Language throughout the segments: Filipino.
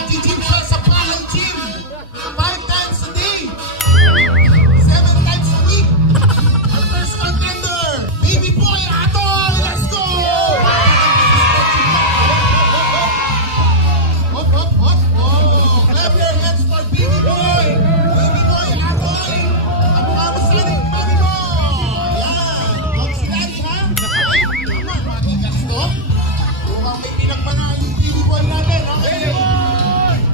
Nag-gym siya sa Bahay Gym 5 times a day, 7 times a week. Our first contender, Baby Boy Atol! Let's go! Hop, hop, hop! Oh, clap your hands for Baby Boy! Baby Boy Atol! Ang mukha mo sa ating Baby Boy! Yan! Huwag silari ha? Ay, naman, matigas to. Mukhang may pinagpanaan yung Baby Boy natin. Okay?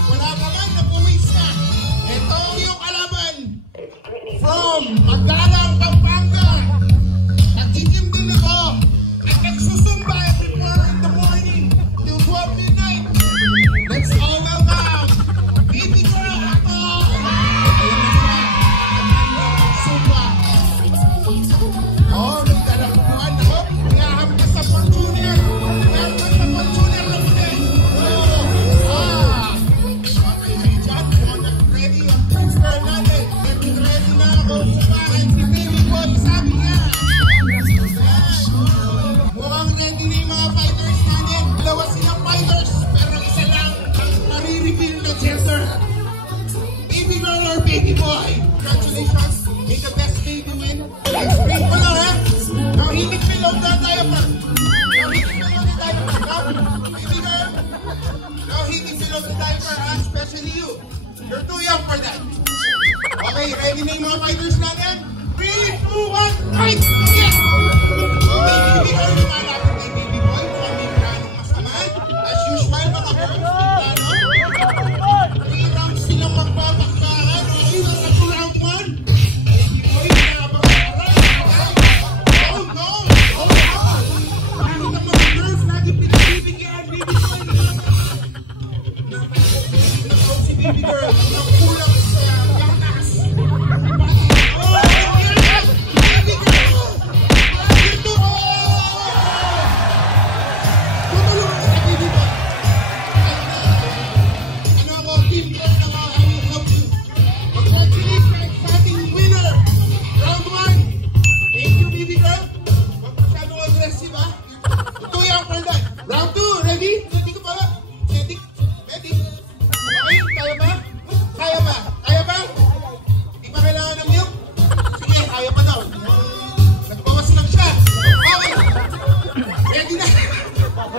Wala ka man, napuwis na. Ito yung kalaban from Magalang, Pampanga. Nag-gym din ako at nagsusumba every in the morning till 12 midnight. Let's all welcome Baby Girl Atol! Ayan na siya. Zumba. Oh, nagdalakuan ako. Ngahampas sa Fortuner. Ngahampas sa Fortuner na muli. Oh, okay, ready dyan? Ready ang transfer natin. Ready na ako sa bahay si Baby Boy. Sabi niya. Mukhang ready na yung mga fighters natin. Dalawa silang fighters, pero isa lang ang nare-reveal na gender. Baby girl or baby boy? Congratulations. May the best baby win. Explain ko lang ha. Now hinig below the diaper. Now hinig below the diaper. Now, baby girl. Now hinig below the diaper ha. Especially you. You're too young for that. Okay, ready na yung mga fighters natin? 3, 2, 1, fight! Yeah! Okay, baby girl, lumalapit kay baby boy. Mukhang may planong masama. As usual, mga girls, may plano. 3 rounds silang magbabakbakan. Okay, nasa 2 round 1. Baby boy, nababakbakan. Oh no! Oh no! Ano ng mga girls, lagi pinabibigyan. Baby boy, napag si baby girl. Ang kulang sa gatas. Oh, baby girl! Ito! Tutulungan ka sa baby boy. Ano ako, team girl na mga I will help you. Congratulations sa ating winner. Round 1. Thank you, baby girl. Huwag masyadong aggressive, ha? Ito yung for that. Round 2. Ready? Ready ka ba? Ready? Ready? Okay? Kaya ba? Kaya ba? Kaya ba? Di ba kailangan ng milk? Sige, kaya pa daw. Nagbawas lang siya. Okay. Ready na.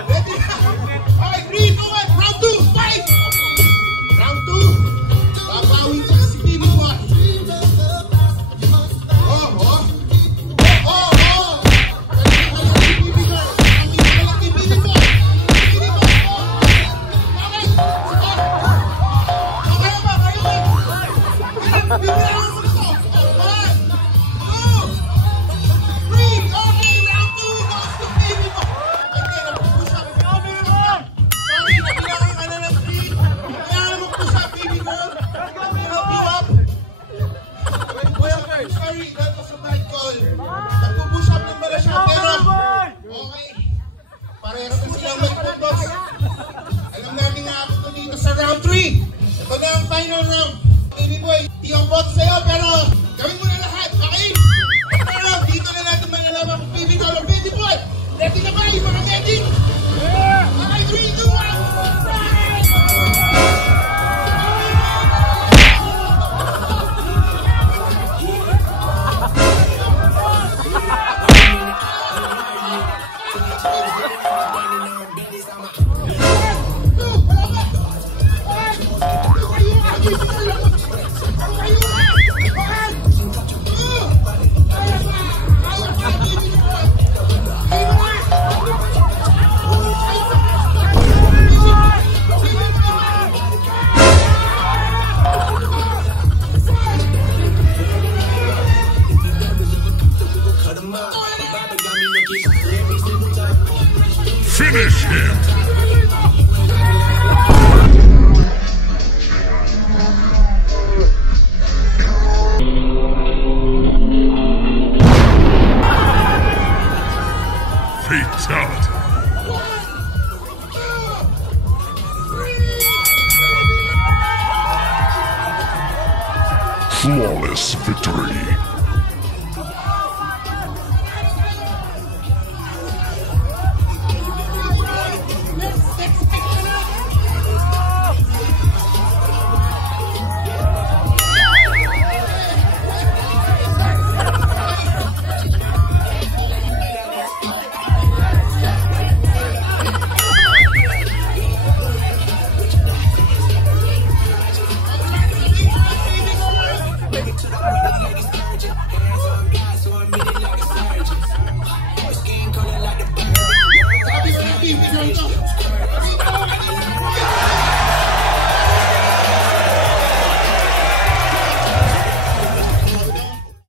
Ready na. Okay, 3, 2, 1. Round 2. Fight! Round 2. Babawin ko si baby boy. Oh, oh. Oh, oh. Baby girl. Ang ginagawa kay baby boy. Baby boy. Okay. Sige. Okay ba? Kaya ba? Bibigyan ako nito. 1, 2, 3. Okay, round 2 goes to baby boy. Okay, nag-push up. Sorry, nabilangan ka na ng 3. Kailangan mag-push up, baby girl. Help you up. Sorry, that was a bad call. Nag-push up ng bala siya, pero okay. Parehas na silang mag-push. Alam namin na ako to dito sa round 3. Ito na ang final round. Baby boy, di ang bot sa'yo, pero gawin mo na lahat, okay? Ito round, dito na natin malalaman kung baby girl o baby boy. Ready na ba? Yung mga ready? Okay, 3, 2, 1, fight! Finish him! Fatality. Flawless victory.